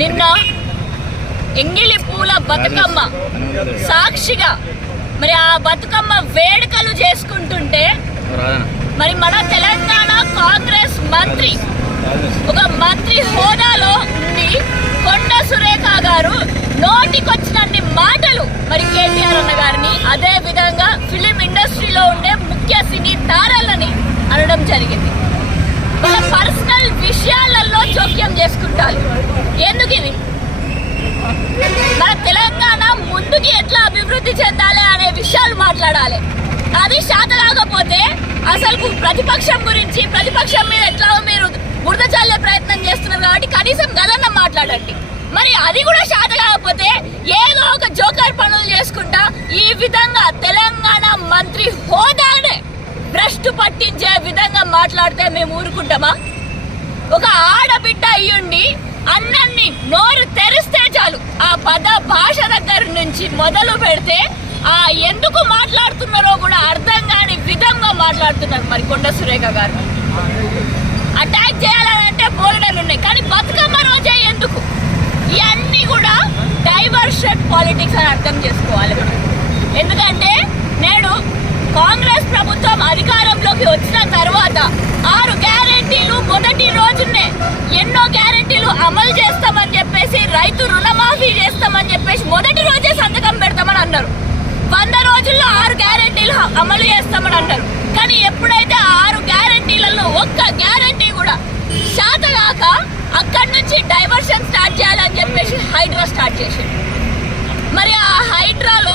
నిన్న ఎంగిలి పూల బతుకమ్మ సాక్షిగా మరి ఆ బతుకమ్మ వేడుకలు చేసుకుంటుంటే మరి మన తెలంగాణ కాంగ్రెస్ మంత్రి ఒక మంత్రి హోదాలో ఉండి కొండ సురేఖ గారు నోటికొచ్చినన్ని మాటలు మరి కేటీఆర్ అన్న గారిని, అదే విధంగా ఫిలిం ఇండస్ట్రీలో ఉండే ముఖ్య సినీ తారలని అనడం జరిగింది. వాళ్ళ పర్సనల్ విషయాలలో జోక్యం చేసుకుంటారు. ఎందుకు ఇది? మన తెలంగాణ ముందుకి ఎట్లా అభివృద్ధి చెందాలి అనే విషయాలు మాట్లాడాలి. అది శాత కాకపోతే అసలు ప్రతిపక్షం గురించి, ప్రతిపక్షం మీద ఎట్లా మీరు బురద చల్లే ప్రయత్నం చేస్తున్నారు కాబట్టి కనీసం గదన్న మాట్లాడండి. మరి అది కూడా శాత కాకపోతే ఏదో ఒక జోకర్ పనులు చేసుకుంటా ఈ విధంగా తెలంగాణ మంత్రి హోదానే భ్రష్టు పట్టించే విధంగా మాట్లాడితే మేము ఊరుకుంటామా? ఒక ఆడబిడ్డ అయ్యుండి అన్నన్ని నోరు తెరిస్తే చాలు ఆ పద భాష దగ్గర నుంచి మొదలు పెడితే ఆ ఎందుకు మాట్లాడుతున్నారో కూడా అర్థం కాని విధంగా మాట్లాడుతున్నారు. మరి కొండ సురేఖ గారు అటాక్ చేయాలంటే బోల్డర్లు ఉన్నాయి, కానీ బతుకమ్మ రోజే ఎందుకు? ఇవన్నీ కూడా డైవర్షన్ పాలిటిక్స్ అని అర్థం చేసుకోవాలి. ఎందుకంటే నేడు కాంగ్రెస్ ప్రభుత్వం అధికారంలోకి వచ్చిన తర్వాత 6 గ్యారెంటీలు మొదటి రోజునే ఎన్నో గ్యారెంటీలు అమలు చేస్తామని చెప్పేసి, రైతు రుణమాఫీ చేస్తామని చెప్పేసి మొదటి రోజే సంతకం పెడతామని అన్నారు. 100 రోజుల్లో 6 గ్యారెంటీలు అమలు చేస్తామని అన్నారు. కానీ ఎప్పుడైతే 6 గ్యారెంటీలలో ఒక్క గ్యారెంటీ కూడా శాతగాక అక్కడి నుంచి డైవర్షన్ స్టార్ట్ చేయాలని చెప్పేసి హైడ్రా స్టార్ట్ చేసింది. మరి ఆ హైడ్రాలో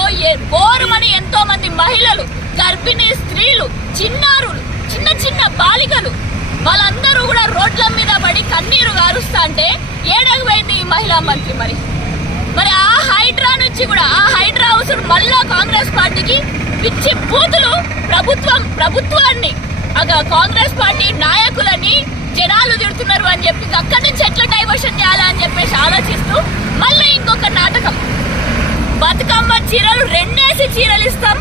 బోరుమని ఎంతో మంది మహిళలు, గర్భిణీ స్త్రీలు, చిన్నారులు, చిన్న చిన్న బాలికలు వాళ్ళందరూ కూడా రోడ్ల మీద పడి కన్నీరు గారుస్తా అంటే ఏడకు పోయింది ఈ మహిళా మంత్రి. మరి ఆ హైడ్రా నుంచి కూడా ఆ హైడ్రా హౌస్ మళ్ళా కాంగ్రెస్ పార్టీకి పిచ్చి బూతులు ప్రభుత్వాన్ని కాంగ్రెస్ పార్టీ నాయకులని జనాలు తిడుతున్నారు అని చెప్పి అక్కడి నుంచి ఎట్లా డైవర్షన్ చేయాలని చెప్పేసి ఆలోచిస్తూ మళ్ళీ ఇంకొక నాటకం. బతుకమ్మ చీరలు 2 చీరలు ఇస్తాం,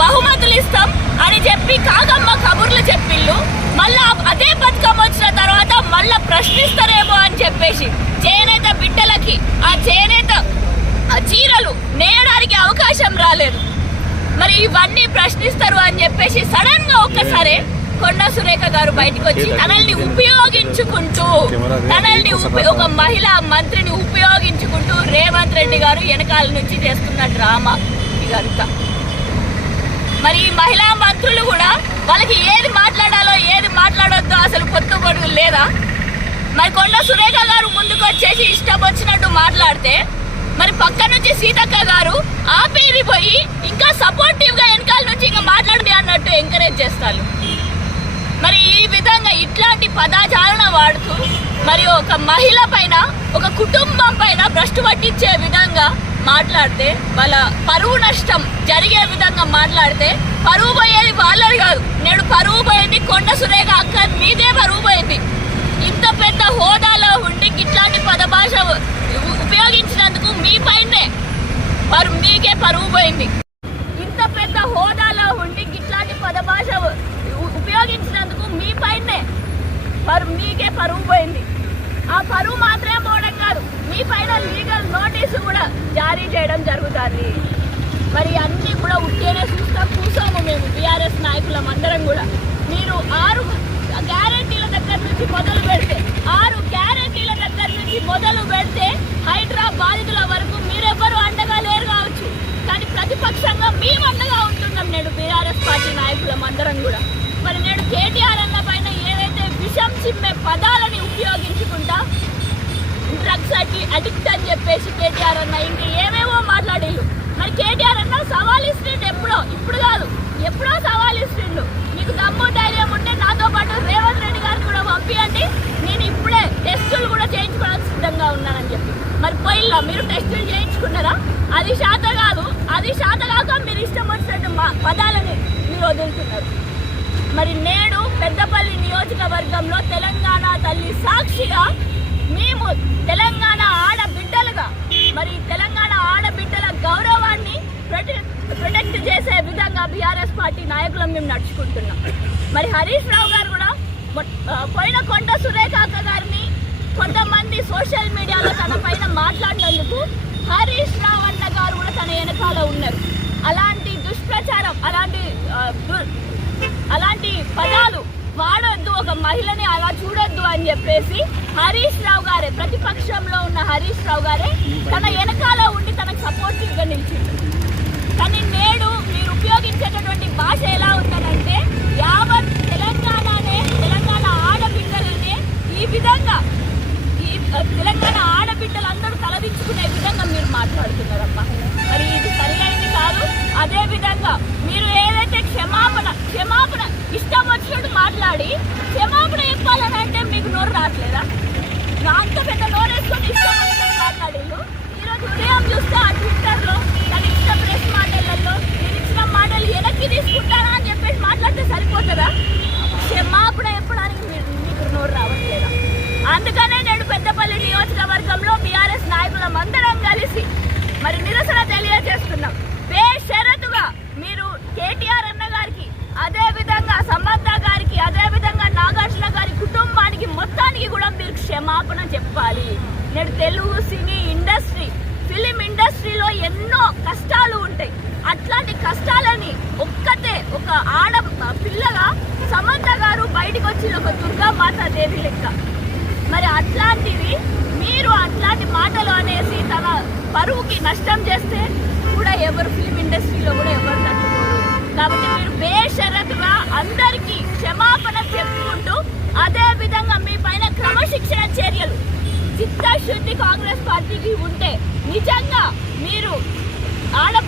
బహుమతులు ఇస్తాం అని చెప్పి కాకమ్మ కబుర్లు చెప్పిళ్ళు. మళ్ళా అదే బతుకమ్మ వచ్చిన తర్వాత మళ్ళా ప్రశ్నిస్తారేమో అని చెప్పేసి చేనేత బిడ్డలకి ఆ చేనేత చీరలు నేయడానికి అవకాశం రాలేదు. మరి ఇవన్నీ ప్రశ్నిస్తారు అని చెప్పేసి సడన్ గా ఒక్కసారి కొండ సురేఖ గారు బయటకు వచ్చి తనల్ని ఉపయోగించుకుంటూ ఒక మహిళా మంత్రిని ఉపయోగించుకుంటూ రేవంత్ రెడ్డి గారు వెనకాల నుంచి చేస్తున్న డ్రామా ఇదంతా. మరి ఈ మహిళా మంత్రులు కూడా వాళ్ళకి ఏది మాట్లాడాలో ఏది మాట్లాడొద్దో అసలు కొత్త గొడుగు లేదా? మరి కొండ సురేఖ గారు ముందుకు వచ్చేసి ఇష్టం వచ్చినట్టు మాట్లాడితే మరి పక్క నుంచి సీతక్క గారు ఆపేది పోయి ఇంకా సపోర్టివ్ గా వెనకాల నుంచి ఇంకా మాట్లాడి అన్నట్టు ఎంకరేజ్ చేస్తారు. మరి ఈ విధంగా ఇట్లాంటి పదాచారణ వాడుతూ మరి ఒక మహిళ పైన, ఒక కుటుంబం పైన భ్రష్టు పట్టించే విధంగా మాట్లాడితే, వాళ్ళ పరువు నష్టం జరిగే విధంగా మాట్లాడితే పరువు పోయేది వాళ్ళది కాదు. నేడు పరువు పోయింది కొండ సురేఖ అక్క మీదే పరువు పోయింది. ఇంత పెద్ద హోదాలో ఉండి ఇట్లాంటి పదభాష ఉపయోగించినందుకు మీ పైనే మీకే పరువు పోయింది. ఇంత పెద్ద హోదాలో ఉండి ఇట్లాంటి పదభాష ఉపయోగించినందుకు మీ పైనే మీకే పరువు పోయింది. ఆ పరువు మాత్రమే పోవడం కాదు, మీ పైన లీగల్ నోటీసు కూడా జారీ చేయడం జరుగుతుంది. మరి అన్నీ కూడా ఉట్టేనే కూర్చోము మేము బీఆర్ఎస్ నాయకులం అందరం కూడా. మీరు 6 గ్యారెంటీల దగ్గర నుంచి మొదలు పెడితే హైడ్రా బాధితుల వరకు మీరెవ్వరూ అండగా లేరు కావచ్చు, కానీ ప్రతిపక్షంగా మేము అండగా ఉంటున్నాం నేడు బీఆర్ఎస్ పార్టీ నాయకులం అందరం కూడా. మరి నేడు కేటీఆర్ అన్న పైన ఏదైతే విషం చిమ్మే పదాలని ఉపయోగించుకుంటా డ్రగ్స్ అడిక్ట్ అని చెప్పేసి కేటీఆర్ అన్న ఇంకా ఏమేమో మాట్లాడేళ్ళు. మరి కేటీఆర్ అన్న సవాల్ ఇస్తుండే ఇప్పుడు కాదు, ఎప్పుడో సవాల్ ఇస్తుండు. మీకు దమ్ము ధైర్యం ఉంటే నాతో పాటు రేవంత్ రెడ్డి గారిని కూడా పంపించండి, నేను ఇప్పుడే టెస్టులు కూడా చేయించుకోవడానికి సిద్ధంగా ఉన్నానని చెప్పి. మరి పోయిల్లా మీరు టెస్టులు చేయించుకున్నారా? అది శాత కాదు, అది శాత కాక మీరు ఇష్టం వచ్చినట్టు పదాలని మీరు వదులుతున్నారు. మరి నేడు పెద్దపల్లి నియోజకవర్గంలో తెలంగాణ తల్లి సాక్షిగా మేము తెలంగాణ ఆడబిడ్డలుగా మరి తెలంగాణ ఆడబిడ్డల గౌరవాన్ని ప్రొటెక్ట్ చేసే విధంగా బీఆర్ఎస్ పార్టీ నాయకులను మేము నడుచుకుంటున్నాం. మరి హరీష్ రావు గారు కూడా పోయిన కొండ సురేఖ గారిని కొంతమంది సోషల్ మీడియాలో తనపై హరీష్ రావు అన్న గారు కూడా తన వెనకాల ఉన్నారు. అలాంటి దుష్ప్రచారం, అలాంటి పదాలు వాడొద్దు, ఒక మహిళని అలా చూడొద్దు అని చెప్పేసి హరీష్ రావు గారే, ప్రతిపక్షంలో ఉన్న హరీష్ రావు గారే తన వెనకాల ఉండి తనకు సపోర్టివ్గా నిలిచింది. కానీ నేడు మీరు ఉపయోగించేటటువంటి భాష ఎలా ఉందనంటే యావత్ తెలంగాణ ఆడబిడ్డలనే ఈ విధంగా, ఈ తెలంగాణ ఆడబిడ్డలందరూ తలదించుకునే విధంగా మీరు మాట్లాడుతున్నారమ్మా. మరి ఇది సరైనది కాదు. అదే విధంగా మీరు ఏదైతే క్షమాపణ ఇష్టం వచ్చినట్టు మాట్లాడి క్షమాపణ చెప్పాలని అంటే మీకు నోరు రావట్లేదా? అంత పెద్ద నోరు వేసుకొని ఇష్టం వచ్చినట్టు మాట్లాడిల్లు. ఈరోజు ఉదయం చూస్తే ఆ ట్విట్టర్లో తన ఇష్ట ప్రెస్ మాటలలో నేను ఇచ్చిన మాటలు వెనక్కి తీసుకుంటారా అని చెప్పేసి మాట్లాడితే సరిపోతుందా? క్షమాపణ చెప్పడానికి మీకు నోరు రావట్లేదా? అందుకనే నేను పెద్దపల్లి నియోజకవర్గంలో బీఆర్ఎస్ నాయకులం అందరం కలిసి మరి నిరసన తెలియజేస్తున్నాం. బేషరతుగా మీరు కేటీఆర్ అన్న గారికి, అదే విధంగా సమంత గారికి, అదే విధంగా నాగార్జున గారి కుటుంబానికి మొత్తానికి కూడా మీరు క్షమాపణ చెప్పాలి. నేడు తెలుగు సినీ ఇండస్ట్రీ, ఫిలిం ఇండస్ట్రీలో ఎన్నో కష్టాలు ఉంటాయి. అట్లాంటి కష్టాలని ఒక ఆడ పిల్లగా సమంత గారు బయటకు వచ్చి ఒక దుర్గామాత దేవి లెక్క, మరి అట్లాంటివి మీరు అట్లాంటి మాటలు అనేసి తన పరువుకి నష్టం చేస్తే కూడా ఎవరు ఫిలిం ఇండస్ట్రీలో కూడా ఎవరు తట్టుకోరు. కాబట్టి మీరు బేషరతుగా అందరికీ క్షమాపణ చెప్పుకుంటూ, అదే విధంగా మీ పైన క్రమశిక్షణ చర్యలు చిత్తశుద్ధి కాంగ్రెస్ పార్టీకి ఉంటే నిజంగా మీరు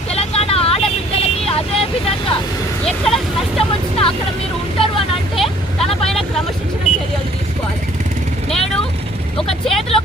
తెలంగాణ ఆడబిడ్డలకి అదే విధంగా ఎక్కడ నష్టం వచ్చినా అక్కడ మీరు ఉంటారు అని అంటే తన పైన క్రమశిక్షణ చర్యలు తీసుకోవాలి. నేను ఒక చేతిలో